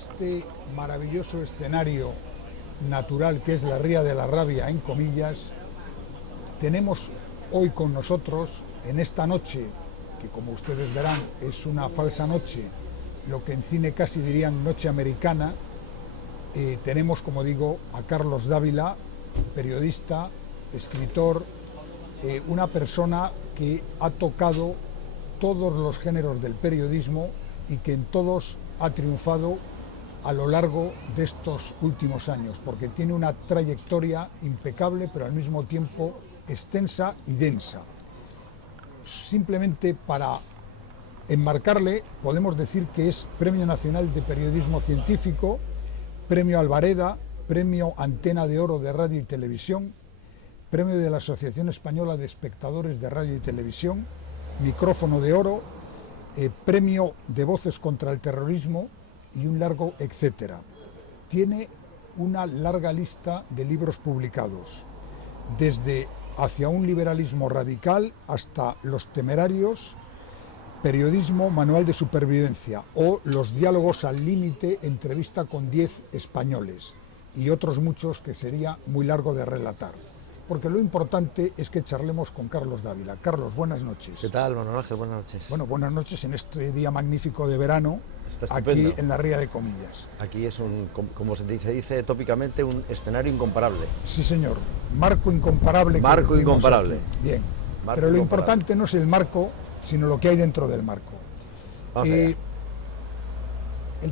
este maravilloso escenario natural que es la Ría de la Rabia, en comillas, tenemos hoy con nosotros, en esta noche, que como ustedes verán es una falsa noche, lo que en cine casi dirían noche americana, tenemos, como digo, a Carlos Dávila, periodista, escritor, una persona que ha tocado todos los géneros del periodismo y que en todos ha triunfado a lo largo de estos últimos años, porque tiene una trayectoria impecable, pero al mismo tiempo extensa y densa. Simplemente para enmarcarle, podemos decir que es Premio Nacional de Periodismo Científico, Premio Albareda, Premio Antena de Oro de Radio y Televisión, Premio de la Asociación Española de Espectadores de Radio y Televisión, Micrófono de Oro, Premio de Voces contra el Terrorismo y un largo etcétera. Tiene una larga lista de libros publicados, desde Hacia un liberalismo radical hasta Los temerarios, Periodismo, Manual de Supervivencia o Los diálogos al límite, entrevista con 10 españoles y otros muchos que sería muy largo de relatar. Porque lo importante es que charlemos con Carlos Dávila. Carlos, buenas noches. ¿Qué tal, Manuel Ángel? Buenas noches. Bueno, buenas noches en este día magnífico de verano, aquí en la Ría de Comillas. Aquí es como se dice tópicamente, un escenario incomparable. Sí, señor. Marco incomparable. Marco incomparable. Aquí. Bien. Marco Pero lo incomparable. importante no es el marco, sino lo que hay dentro del marco. El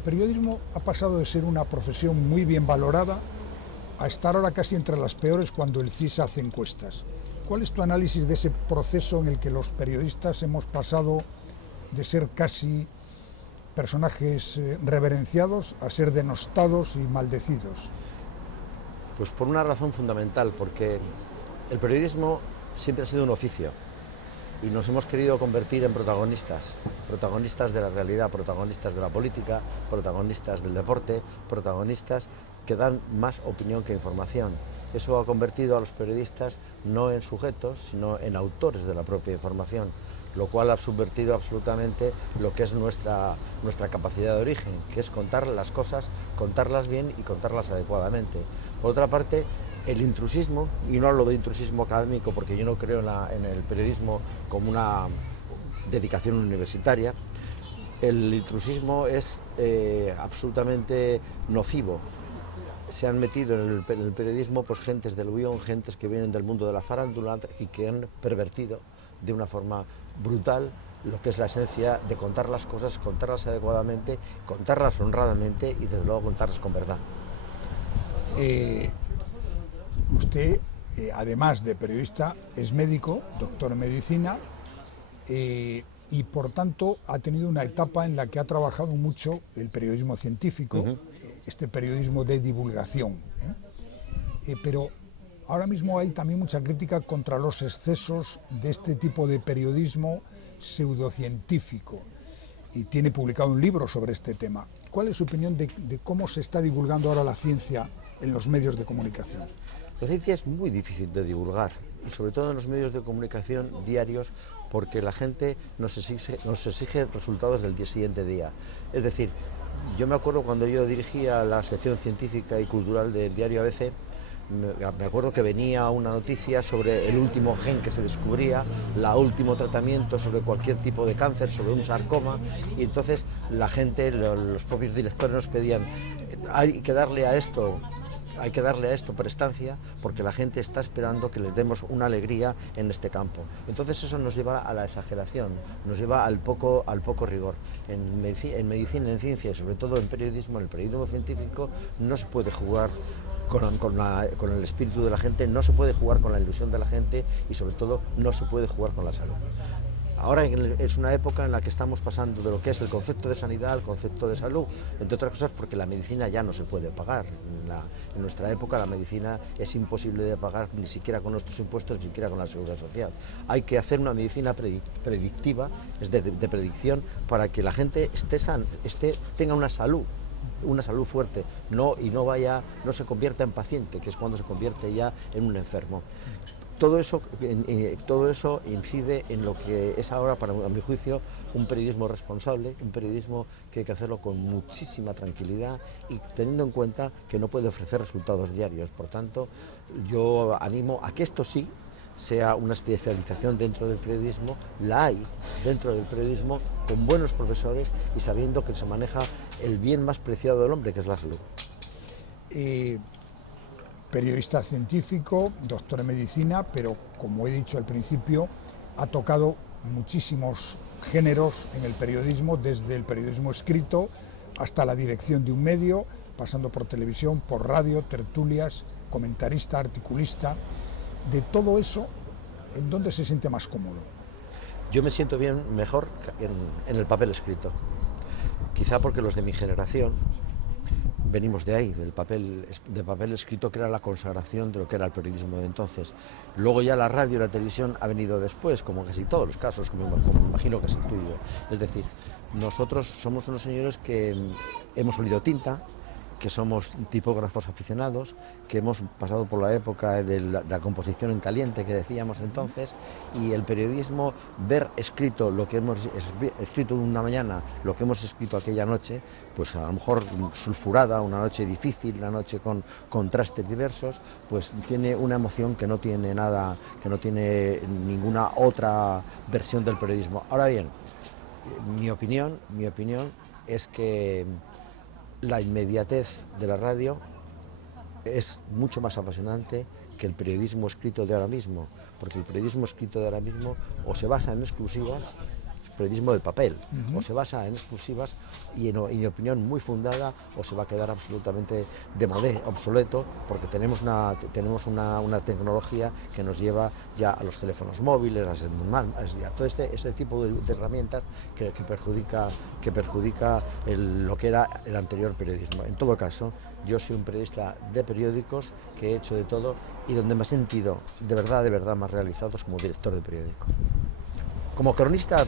periodismo ha pasado de ser una profesión muy bien valorada a estar ahora casi entre las peores cuando el CIS hace encuestas. ¿Cuál es tu análisis de ese proceso en el que los periodistas hemos pasado de ser casi personajes reverenciados a ser denostados y maldecidos? Pues por una razón fundamental, porque el periodismo siempre ha sido un oficio y nos hemos querido convertir en protagonistas de la realidad, protagonistas de la política, protagonistas del deporte, protagonistas que dan más opinión que información. Eso ha convertido a los periodistas no en sujetos, sino en autores de la propia información, lo cual ha subvertido absolutamente lo que es nuestra capacidad de origen, que es contar las cosas, contarlas bien y contarlas adecuadamente. Por otra parte, el intrusismo, y no hablo de intrusismo académico porque yo no creo en el periodismo como una dedicación universitaria, el intrusismo es absolutamente nocivo. Se han metido en el periodismo pues gentes del guión, gentes que vienen del mundo de la farándula y que han pervertido de una forma brutal lo que es la esencia de contar las cosas, contarlas adecuadamente, contarlas honradamente y desde luego contarlas con verdad. Usted, además de periodista, es médico, doctor en medicina, y por tanto ha tenido una etapa en la que ha trabajado mucho el periodismo científico, este periodismo de divulgación. Pero ahora mismo hay también mucha crítica contra los excesos de este tipo de periodismo pseudocientífico y tiene publicado un libro sobre este tema. ¿Cuál es su opinión de cómo se está divulgando ahora la ciencia en los medios de comunicación? La ciencia es muy difícil de divulgar, y sobre todo en los medios de comunicación diarios, porque la gente nos exige resultados del siguiente día. Es decir, yo me acuerdo cuando yo dirigía la sección científica y cultural del diario ABC, me acuerdo que venía una noticia sobre el último gen que se descubría, el último tratamiento sobre cualquier tipo de cáncer, sobre un sarcoma, y entonces la gente, los propios directores nos pedían, hay que darle a esto prestancia porque la gente está esperando que les demos una alegría en este campo. Entonces eso nos lleva a la exageración, nos lleva al poco rigor. En medicina, en ciencia y sobre todo en periodismo, en el periodismo científico, no se puede jugar con el espíritu de la gente, no se puede jugar con la ilusión de la gente y sobre todo no se puede jugar con la salud. Ahora es una época en la que estamos pasando de lo que es el concepto de sanidad al concepto de salud, entre otras cosas porque la medicina ya no se puede pagar. En nuestra época la medicina es imposible de pagar ni siquiera con nuestros impuestos, ni siquiera con la seguridad social. Hay que hacer una medicina predictiva, es de predicción, para que la gente tenga una salud fuerte, no se convierta en paciente, que es cuando se convierte ya en un enfermo. todo eso incide en lo que es ahora, a mi juicio, un periodismo responsable, un periodismo que hay que hacerlo con muchísima tranquilidad y teniendo en cuenta que no puede ofrecer resultados diarios. Por tanto, yo animo a que esto sí sea una especialización dentro del periodismo, la hay dentro del periodismo, con buenos profesores y sabiendo que se maneja el bien más preciado del hombre, que es la salud. Periodista científico, doctor en medicina, pero como he dicho al principio, ha tocado muchísimos géneros en el periodismo, desde el periodismo escrito hasta la dirección de un medio, pasando por televisión, por radio, tertulias, comentarista, articulista. De todo eso, ¿en dónde se siente más cómodo? Yo me siento bien, mejor en el papel escrito. Quizá porque los de mi generación venimos de ahí, del papel escrito, que era la consagración de lo que era el periodismo de entonces. Luego ya la radio y la televisión ha venido después, como casi todos los casos, como me imagino que es el tuyo. Es decir, nosotros somos unos señores que hemos olido tinta, que somos tipógrafos aficionados, que hemos pasado por la época de la composición en caliente que decíamos entonces, y el periodismo, ver escrito lo que hemos escrito una mañana, lo que hemos escrito aquella noche, pues a lo mejor sulfurada, una noche difícil, una noche con contrastes diversos, pues tiene una emoción que no tiene nada, que no tiene ninguna otra versión del periodismo. Ahora bien, mi opinión es que la inmediatez de la radio es mucho más apasionante que el periodismo escrito de ahora mismo, porque el periodismo escrito de ahora mismo o se basa en exclusivas, periodismo de papel, o se basa en exclusivas y en mi opinión muy fundada, o se va a quedar absolutamente obsoleto, porque tenemos una tecnología que nos lleva ya a los teléfonos móviles, a todo ese tipo de herramientas que perjudica lo que era el anterior periodismo. En todo caso, yo soy un periodista de periódicos que he hecho de todo y donde me he sentido de verdad más realizado es como director de periódico. Como cronista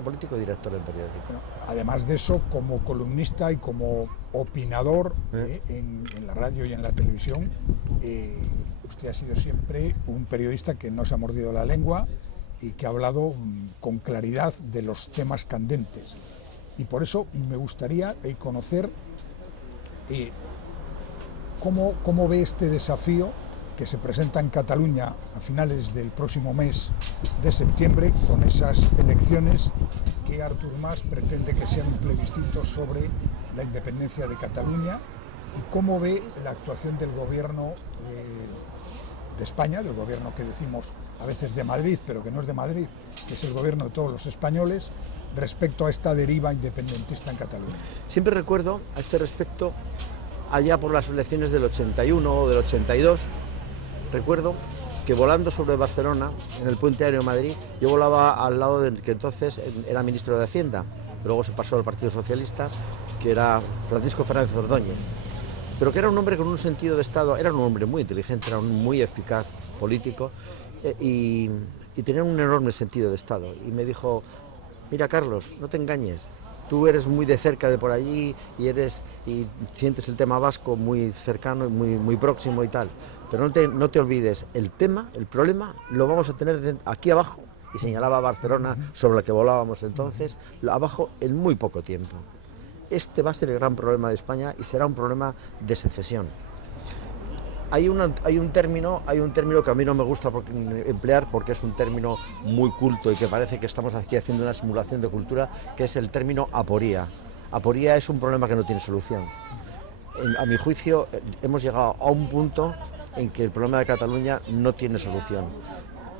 político y director del periódico. Bueno, además de eso, como columnista y como opinador en la radio y en la televisión, usted ha sido siempre un periodista que no se ha mordido la lengua y que ha hablado con claridad de los temas candentes. Y por eso me gustaría conocer cómo ve este desafío que se presenta en Cataluña a finales del próximo mes de septiembre, con esas elecciones que Artur Mas pretende que sean un plebiscito sobre la independencia de Cataluña, y cómo ve la actuación del gobierno de España, del gobierno que decimos a veces de Madrid, pero que no es de Madrid, que es el gobierno de todos los españoles, respecto a esta deriva independentista en Cataluña. Siempre recuerdo a este respecto, allá por las elecciones del 81 o del 82, recuerdo que volando sobre Barcelona, en el puente aéreo de Madrid, yo volaba al lado del que entonces era ministro de Hacienda, luego se pasó al Partido Socialista, que era Francisco Fernández Ordóñez, pero que era un hombre con un sentido de Estado, era un hombre muy inteligente, era un muy eficaz político y tenía un enorme sentido de Estado. Y me dijo: mira, Carlos, no te engañes, tú eres muy de cerca de por allí y sientes el tema vasco muy cercano y muy próximo y tal, pero no te olvides, el problema lo vamos a tener aquí abajo, y señalaba Barcelona, sobre la que volábamos entonces, abajo en muy poco tiempo. Este va a ser el gran problema de España y será un problema de secesión. Hay un término que a mí no me gusta emplear porque es un término muy culto y que parece que estamos aquí haciendo una simulación de cultura, que es el término aporía. Aporía es un problema que no tiene solución. A mi juicio, hemos llegado a un punto en que el problema de Cataluña no tiene solución.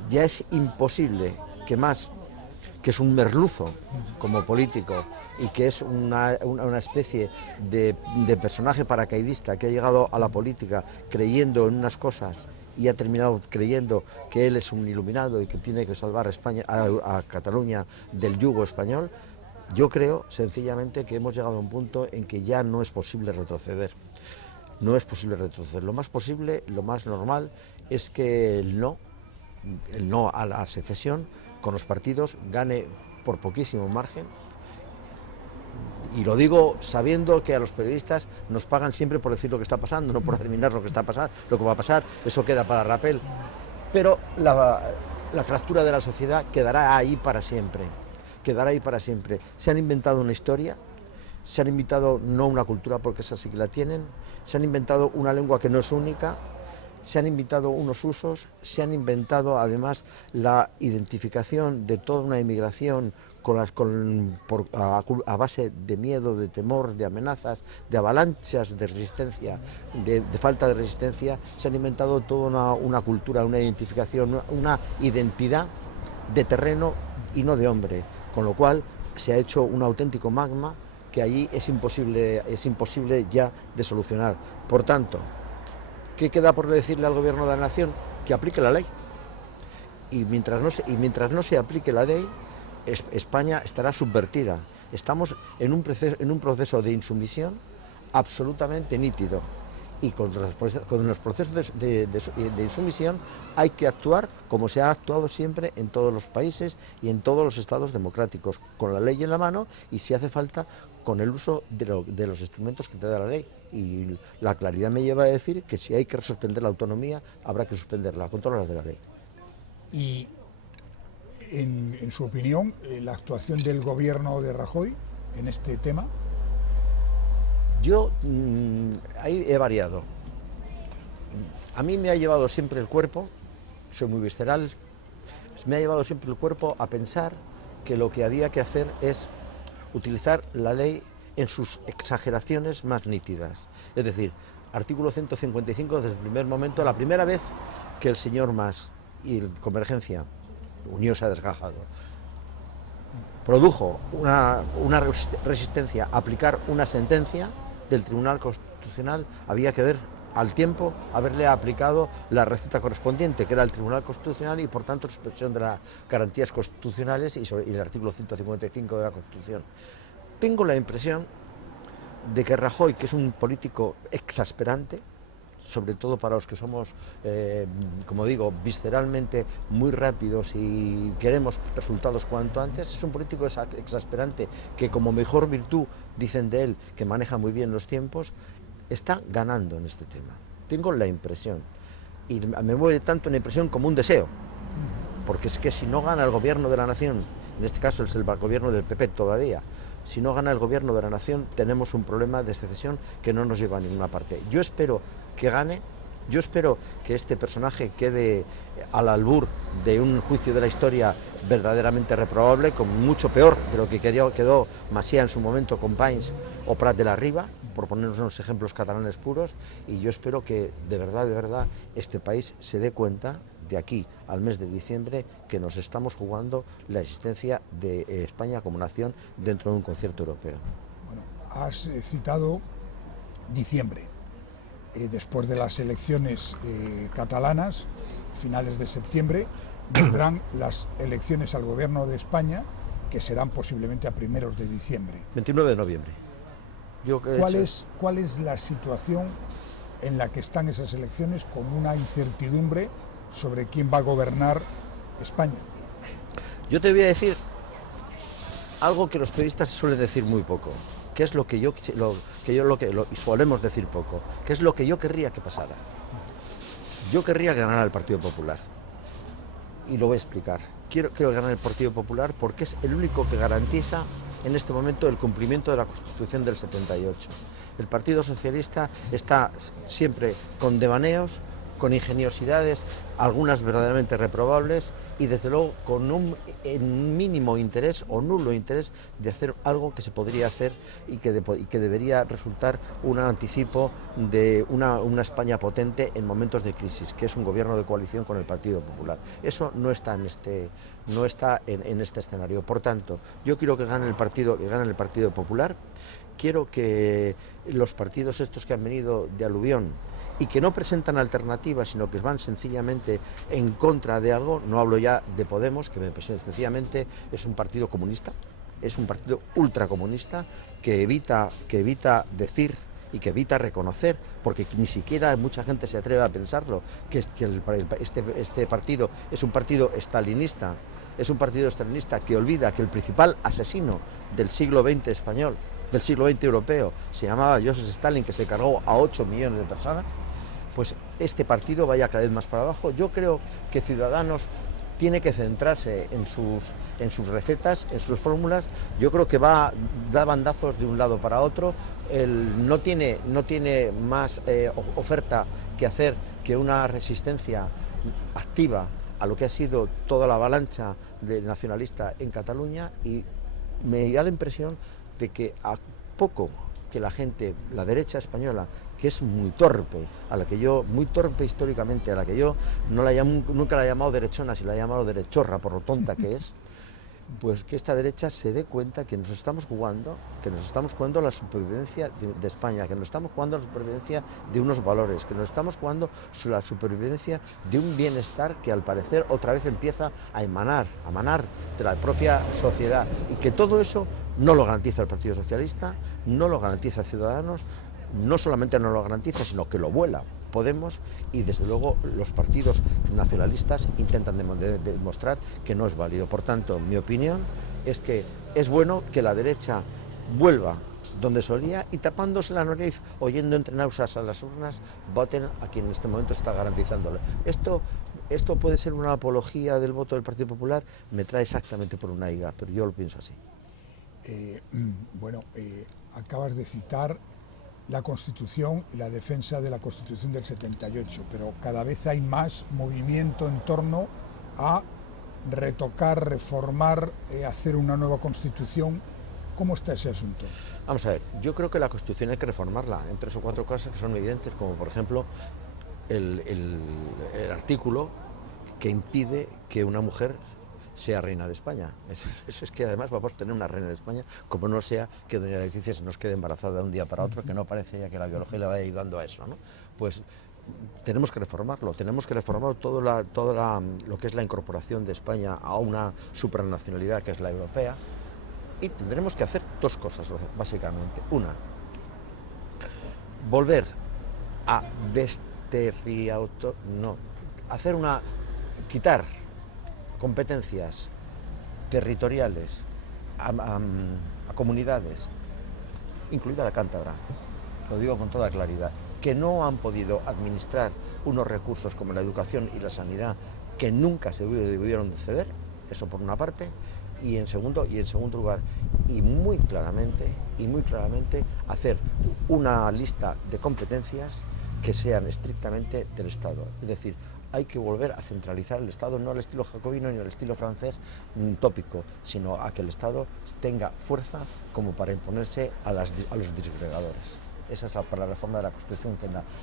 Ya es imposible que Mas, que es un merluzo como político y que es una especie de personaje paracaidista que ha llegado a la política creyendo en unas cosas y ha terminado creyendo que él es un iluminado y que tiene que salvar a España, a Cataluña del yugo español. Yo creo sencillamente que hemos llegado a un punto en que ya no es posible retroceder. No es posible retroceder. Lo más posible, lo más normal, es que el no a la secesión con los partidos gane por poquísimo margen, y lo digo sabiendo que a los periodistas nos pagan siempre por decir lo que está pasando, no por adivinar lo que está pasando, lo que va a pasar. Eso queda para Rappel. pero la fractura de la sociedad quedará ahí para siempre, quedará ahí para siempre. Se han inventado una historia, se han inventado no una cultura, porque esa sí que la tienen, se han inventado una lengua que no es única, se han inventado unos usos, se han inventado además la identificación de toda una inmigración a base de miedo, de temor, de amenazas, de avalanchas de resistencia, de falta de resistencia. Se han inventado toda una cultura, una identificación, una identidad de terreno y no de hombre, con lo cual se ha hecho un auténtico magma que allí es imposible ya de solucionar. Por tanto, ¿qué queda por decirle al gobierno de la nación? Que aplique la ley. Y mientras no se aplique la ley, España estará subvertida. Estamos en un proceso de insumisión absolutamente nítido. Y con los procesos de insumisión hay que actuar como se ha actuado siempre en todos los países y en todos los estados democráticos, con la ley en la mano y, si hace falta, con el uso de los instrumentos que te da la ley. Y la claridad me lleva a decir que si hay que suspender la autonomía, habrá que suspenderla, con todas las de la ley. Y, en su opinión, la actuación del gobierno de Rajoy en este tema. Yo ahí he variado. A mí me ha llevado siempre el cuerpo, soy muy visceral, me ha llevado siempre el cuerpo a pensar que lo que había que hacer es utilizar la ley en sus exageraciones más nítidas. Es decir, artículo 155 desde el primer momento, la primera vez que el señor Mas y Convergencia, Unión se ha desgajado, produjo una resistencia a aplicar una sentencia del Tribunal Constitucional, había que ver al tiempo haberle aplicado la receta correspondiente, que era el Tribunal Constitucional, y por tanto suspensión de las garantías constitucionales y el artículo 155 de la Constitución. Tengo la impresión de que Rajoy, que es un político exasperante, sobre todo para los que somos, como digo, visceralmente muy rápidos y queremos resultados cuanto antes, es un político exasperante que, como mejor virtud, dicen de él, que maneja muy bien los tiempos, está ganando en este tema. Tengo la impresión, y me mueve tanto una impresión como un deseo, porque es que si no gana el gobierno de la nación, en este caso es el gobierno del PP todavía, si no gana el gobierno de la nación, tenemos un problema de secesión que no nos lleva a ninguna parte. Yo espero que gane, yo espero que este personaje quede al albur de un juicio de la historia verdaderamente reprobable, como mucho peor de lo que quedó Macià en su momento con Pains o Prat de la Riba, por ponernos unos ejemplos catalanes puros, y yo espero que de verdad este país se dé cuenta de aquí al mes de diciembre que nos estamos jugando la existencia de España como nación dentro de un concierto europeo. Bueno, has citado diciembre. Después de las elecciones catalanas, finales de septiembre, vendrán las elecciones al gobierno de España, que serán posiblemente a primeros de diciembre. 29 de noviembre. ¿Cuál es la situación en la que están esas elecciones, con una incertidumbre sobre quién va a gobernar España? Yo te voy a decir algo que los periodistas suelen decir muy poco, que es lo que solemos decir poco, que es lo que yo querría que pasara. Yo querría que ganara el Partido Popular, y lo voy a explicar. Quiero ganar el Partido Popular porque es el único que garantiza en este momento el cumplimiento de la Constitución del 78. El Partido Socialista está siempre con devaneos, con ingeniosidades, algunas verdaderamente reprobables, y desde luego con un mínimo interés o nulo interés de hacer algo que se podría hacer y que debería resultar un anticipo de una España potente en momentos de crisis, que es un gobierno de coalición con el Partido Popular. Eso no está en este escenario. Por tanto, yo quiero que gane el Partido Popular. Quiero que los partidos estos que han venido de aluvión y que no presentan alternativas, sino que van sencillamente en contra de algo, no hablo ya de Podemos, que sencillamente es un partido comunista, es un partido ultracomunista que evita decir y que evita reconocer, porque ni siquiera mucha gente se atreve a pensarlo, que este partido es un partido estalinista, que olvida que el principal asesino del siglo XX español, del siglo XX europeo, se llamaba Joseph Stalin, que se cargó a 8 millones de personas. Pues este partido vaya cada vez más para abajo. Yo creo que Ciudadanos tiene que centrarse en sus recetas, en sus fórmulas. Yo creo que va a dar bandazos de un lado para otro. No tiene más oferta que hacer que una resistencia activa a lo que ha sido toda la avalancha nacionalista en Cataluña, y me da la impresión de que a poco que la gente, la derecha española, que es muy torpe, muy torpe históricamente, a la que yo nunca la he llamado derechona, si la he llamado derechorra por lo tonta que es, pues que esta derecha se dé cuenta que nos estamos jugando la supervivencia de España, que nos estamos jugando la supervivencia de unos valores, que nos estamos jugando la supervivencia de un bienestar que al parecer otra vez empieza a emanar de la propia sociedad, y que todo eso no lo garantiza el Partido Socialista, no lo garantiza Ciudadanos, no solamente no lo garantiza, sino que lo vuela Podemos, y desde luego los partidos nacionalistas intentan demostrar que no es válido. Por tanto, mi opinión es que es bueno que la derecha vuelva donde solía, y tapándose la nariz, oyendo entre náuseas a las urnas, voten a quien en este momento está garantizándolo. Esto puede ser una apología del voto del Partido Popular, me trae exactamente por una higa, pero yo lo pienso así. Acabas de citar la Constitución y la defensa de la Constitución del 78, pero cada vez hay más movimiento en torno a retocar, reformar, hacer una nueva Constitución. ¿Cómo está ese asunto? Vamos a ver, yo creo que la Constitución hay que reformarla en 3 o 4 cosas que son evidentes, como por ejemplo el artículo que impide que una mujer sea reina de España. Eso es que además vamos a tener una reina de España, como no sea que doña Leticia se nos quede embarazada de un día para otro, que no parece ya que la biología le vaya ayudando a eso, ¿no? Pues tenemos que reformarlo, tenemos que reformar todo lo que es la incorporación de España a una supranacionalidad que es la europea, y tendremos que hacer 2 cosas básicamente. Una, volver a quitar competencias territoriales a comunidades, incluida la cántabra, lo digo con toda claridad, que no han podido administrar unos recursos como la educación y la sanidad, que nunca se debieron de ceder, eso por una parte, y en segundo lugar, y muy claramente hacer una lista de competencias que sean estrictamente del Estado. Es decir, hay que volver a centralizar el Estado, no al estilo jacobino ni al estilo francés tópico, sino a que el Estado tenga fuerza como para imponerse a los disgregadores. Esa es la reforma de la Constitución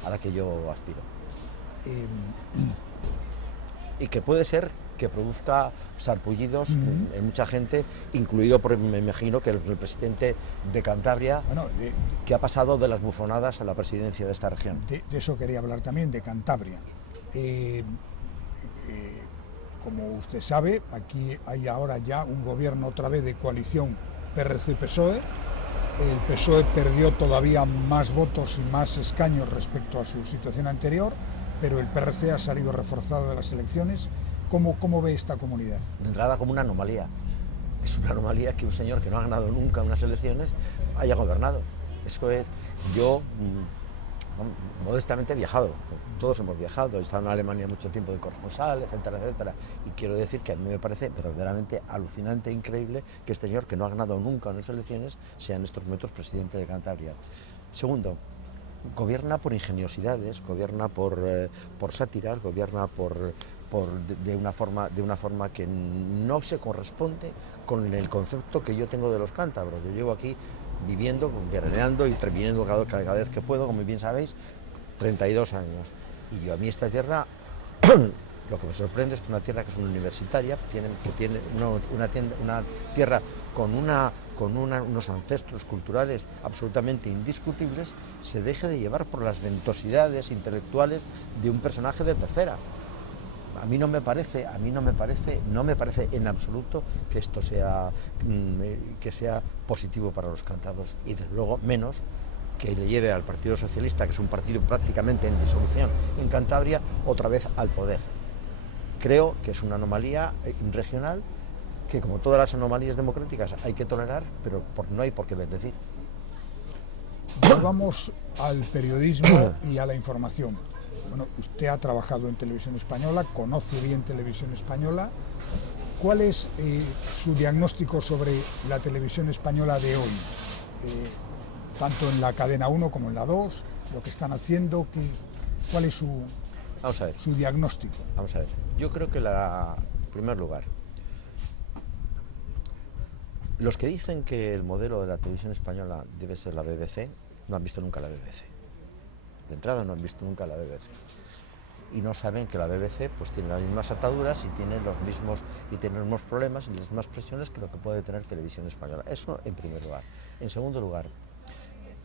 a la que yo aspiro. Y que puede ser que produzca sarpullidos en mucha gente, incluido, me imagino, que el presidente de Cantabria, que ha pasado de las bufonadas a la presidencia de esta región. De eso quería hablar también, de Cantabria. Como usted sabe, aquí hay ahora ya un gobierno otra vez de coalición PRC-PSOE. El PSOE perdió todavía más votos y más escaños respecto a su situación anterior, pero el PRC ha salido reforzado de las elecciones. ¿Cómo ve esta comunidad? De entrada, como una anomalía. Es una anomalía que un señor que no ha ganado nunca unas elecciones haya gobernado. Eso es, yo modestamente he viajado, todos hemos viajado, he estado en Alemania mucho tiempo de corresponsal, etcétera, etcétera, y quiero decir que a mí me parece verdaderamente alucinante e increíble que este señor que no ha ganado nunca unas elecciones sea en estos momentos presidente de Cantabria. Segundo, gobierna por ingeniosidades, gobierna por sátiras, gobierna de una forma que no se corresponde con el concepto que yo tengo de los cántabros. Yo llevo aquí viviendo, veraneando y viniendo cada vez que puedo, como bien sabéis, 32 años. Y a mí esta tierra, lo que me sorprende es que es una tierra que es una universitaria, que tiene una tierra con unos ancestros culturales absolutamente indiscutibles, se deje de llevar por las ventosidades intelectuales de un personaje de tercera. No me parece en absoluto que esto sea positivo para los cántabros, y desde luego menos que le lleve al Partido Socialista, que es un partido prácticamente en disolución en Cantabria, otra vez al poder. Creo que es una anomalía regional que, como todas las anomalías democráticas, hay que tolerar, pero no hay por qué bendecir. Volvamos al periodismo y a la información. Bueno, usted ha trabajado en Televisión Española, conoce bien Televisión Española. ¿Cuál es su diagnóstico sobre la televisión española de hoy? Tanto en la cadena 1 como en la 2, lo que están haciendo, ¿cuál es su diagnóstico? Vamos a ver, yo creo que en primer lugar, los que dicen que el modelo de la televisión española debe ser la BBC, no han visto nunca la BBC. De entrada no han visto nunca la BBC. Y no saben que la BBC pues tiene las mismas ataduras y tiene los mismos problemas y las mismas presiones que lo que puede tener Televisión Española. Eso en primer lugar. En segundo lugar,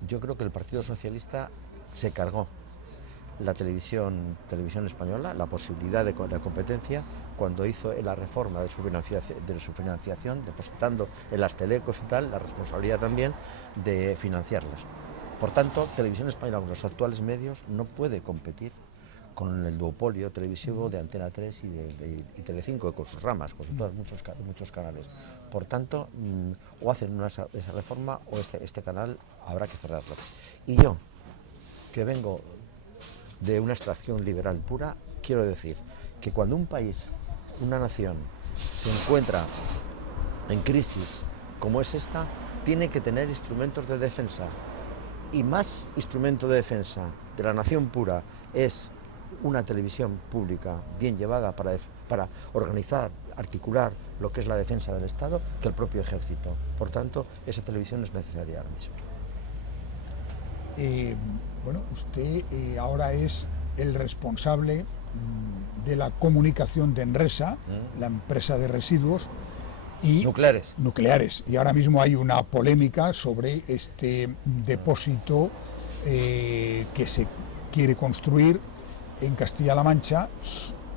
yo creo que el Partido Socialista se cargó la televisión española, la posibilidad de competencia, cuando hizo la reforma de su financiación, depositando en las telecos y tal, la responsabilidad también de financiarlas. Por tanto, Televisión Española con los actuales medios no puede competir con el duopolio televisivo de Antena 3 y Telecinco, con sus ramas, con todos muchos canales. Por tanto, o hacen esa reforma o este canal habrá que cerrarlo. Y yo, que vengo de una extracción liberal pura, quiero decir que cuando un país, una nación, se encuentra en crisis como es esta, tiene que tener instrumentos de defensa. Y más instrumento de defensa de la nación pura es una televisión pública bien llevada para organizar, articular lo que es la defensa del Estado, que el propio ejército. Por tanto, esa televisión es necesaria ahora mismo. Bueno, usted ahora es el responsable de la comunicación de Enresa, la empresa de residuos y nucleares. Y ahora mismo hay una polémica sobre este depósito que se quiere construir en Castilla-La Mancha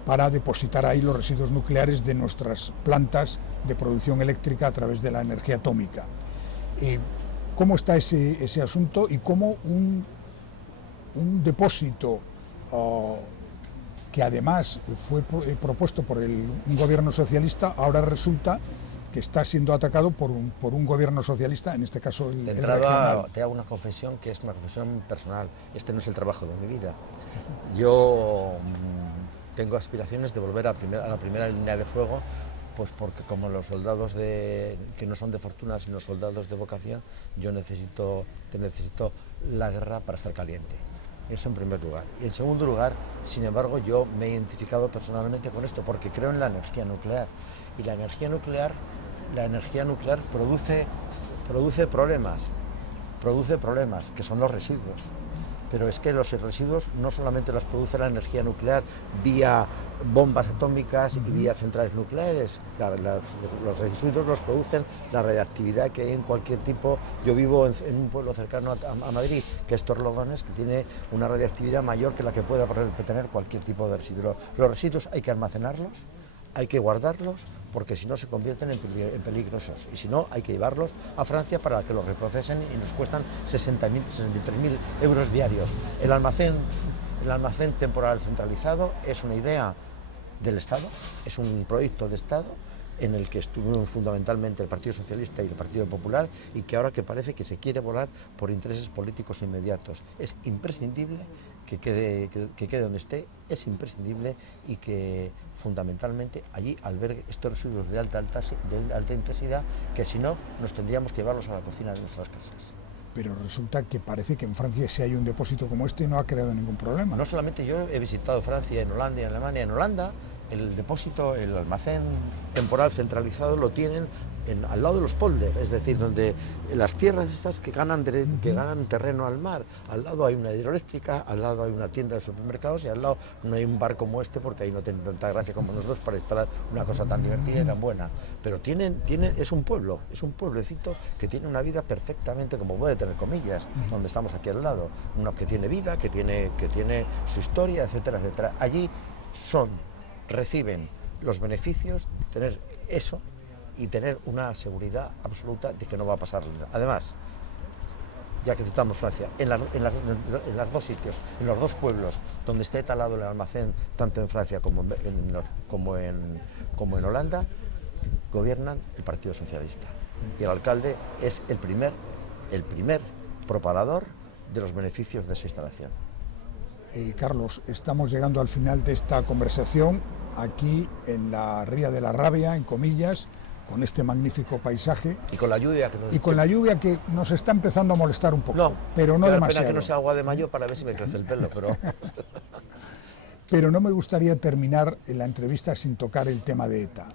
para depositar ahí los residuos nucleares de nuestras plantas de producción eléctrica a través de la energía atómica. ¿Cómo está ese asunto y cómo un depósito que además fue propuesto por un gobierno socialista, ahora resulta que está siendo atacado por un gobierno socialista, en este caso el regional? Te hago una confesión que es una confesión personal. Este no es el trabajo de mi vida. Yo tengo aspiraciones de volver a la primera línea de fuego, pues porque como los soldados que no son de fortuna, sino soldados de vocación, yo necesito la guerra para estar caliente. Eso en primer lugar. Y en segundo lugar, sin embargo, yo me he identificado personalmente con esto porque creo en la energía nuclear. Y la energía nuclear produce problemas, que son los residuos. Pero es que los residuos no solamente los produce la energía nuclear vía bombas atómicas y vía centrales nucleares, los residuos los producen la radiactividad que hay en cualquier tipo. Yo vivo en un pueblo cercano a Madrid, que es Torrelodones, que tiene una radiactividad mayor que la que pueda tener cualquier tipo de residuo. Los residuos hay que almacenarlos, hay que guardarlos, porque si no se convierten en peligrosos, y si no hay que llevarlos a Francia para que los reprocesen y nos cuestan 63.000 euros diarios. El almacén temporal centralizado es una idea del Estado, es un proyecto de Estado en el que estuvieron fundamentalmente el Partido Socialista y el Partido Popular, y que ahora que parece que se quiere volar por intereses políticos inmediatos. Es imprescindible que quede donde esté, es imprescindible, y que fundamentalmente allí albergue estos residuos de alta intensidad, que si no nos tendríamos que llevarlos a la cocina de nuestras casas. Pero resulta que parece que en Francia, si hay un depósito como este, no ha creado ningún problema. No solamente yo he visitado Francia, en Holanda y en Alemania. En Holanda el depósito, el almacén temporal centralizado lo tienen al lado de los polders, es decir, donde las tierras esas que ganan terreno al mar. Al lado hay una hidroeléctrica, al lado hay una tienda de supermercados y al lado no hay un bar como este, porque ahí no tienen tanta gracia como nosotros para instalar una cosa tan divertida y tan buena. Pero es un pueblecito que tiene una vida perfectamente como puede tener, comillas, donde estamos aquí al lado. Uno que tiene vida, que tiene su historia, etcétera, etcétera. Allí reciben los beneficios de tener eso y tener una seguridad absoluta de que no va a pasar nada. Además, ya que citamos Francia, en los dos sitios, en los dos pueblos donde esté talado el almacén, tanto en Francia como en Holanda, gobiernan el Partido Socialista. Y el alcalde es el primer propagador de los beneficios de esa instalación. Carlos, estamos llegando al final de esta conversación aquí en la Ría de la Rabia, en comillas, con este magnífico paisaje. Y con la lluvia que nos está empezando a molestar un poco, no, pero no demasiado. Pena que no sea agua de mayo para ver si me crece el pelo, pero... Pero no me gustaría terminar la entrevista sin tocar el tema de ETA,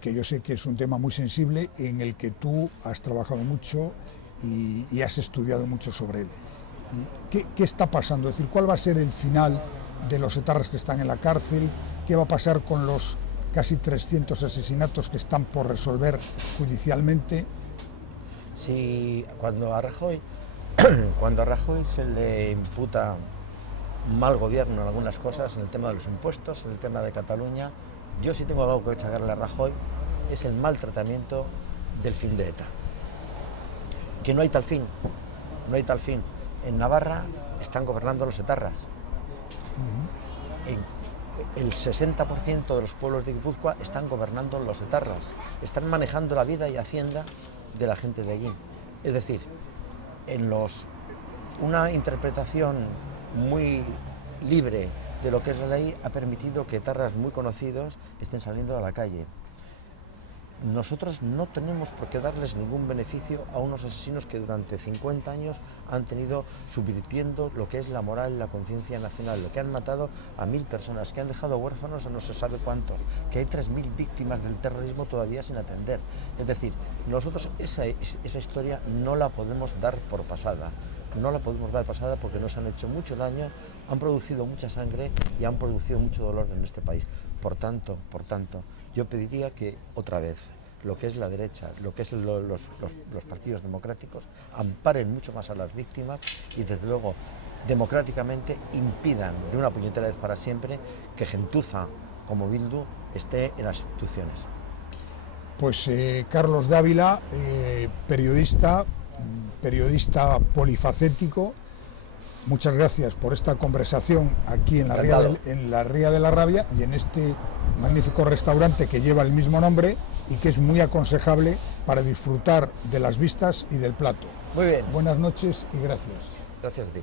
que yo sé que es un tema muy sensible en el que tú has trabajado mucho y has estudiado mucho sobre él. ¿Qué está pasando? Es decir, ¿cuál va a ser el final de los etarras que están en la cárcel? ¿Qué va a pasar con los casi 300 asesinatos que están por resolver judicialmente? Sí, cuando a Rajoy se le imputa mal gobierno en algunas cosas, en el tema de los impuestos, en el tema de Cataluña, yo sí tengo algo que achacarle a Rajoy, es el mal tratamiento del fin de ETA. Que no hay tal fin, no hay tal fin. En Navarra están gobernando los etarras. El 60% de los pueblos de Guipúzcoa están gobernando los etarras. Están manejando la vida y hacienda de la gente de allí. Es decir, una interpretación muy libre de lo que es la ley ha permitido que etarras muy conocidos estén saliendo a la calle. Nosotros no tenemos por qué darles ningún beneficio a unos asesinos que durante 50 años han tenido subvirtiendo lo que es la moral y la conciencia nacional, lo que han matado a 1000 personas, que han dejado huérfanos a no se sabe cuántos, que hay 3000 víctimas del terrorismo todavía sin atender. Es decir, nosotros esa historia no la podemos dar por pasada. No la podemos dar pasada porque nos han hecho mucho daño, han producido mucha sangre y han producido mucho dolor en este país. Por tanto, yo pediría que otra vez lo que es la derecha, lo que es los partidos democráticos, amparen mucho más a las víctimas y desde luego democráticamente impidan de una puñetera vez para siempre que gentuza como Bildu esté en las instituciones. Pues Carlos Dávila, periodista polifacético, muchas gracias por esta conversación aquí en la Ría de la Rabia y en este magnífico restaurante que lleva el mismo nombre y que es muy aconsejable para disfrutar de las vistas y del plato. Muy bien. Buenas noches y gracias. Gracias a ti.